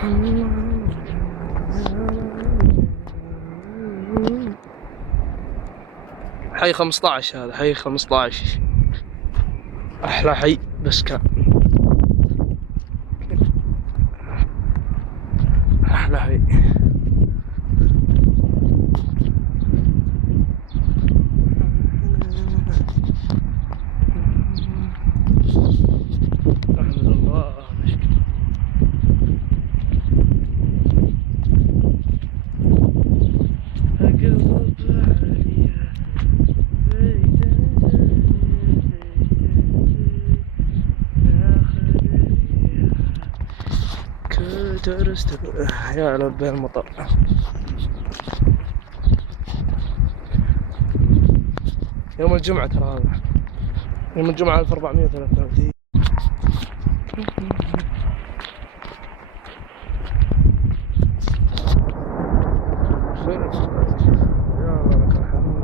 حي 15 هذا، حي 15 أحلى حي بس كان أحلى حي. أحمد الله درست يا لبي المطر. يوم الجمعة ترى هذا يوم الجمعة 1433. يا الله لك الحمد.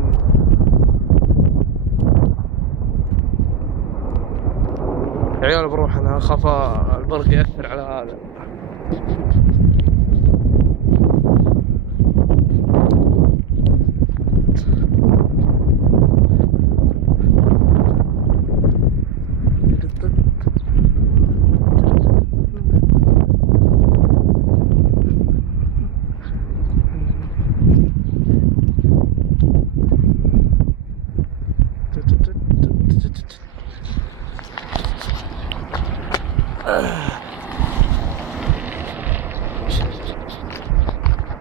يا عيال بروح انا اخاف البرق يأثر على هذا.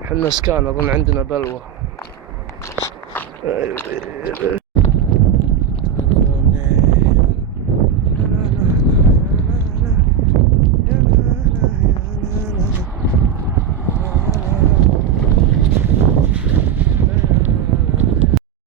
حنا سكان أظن عندنا بلوى.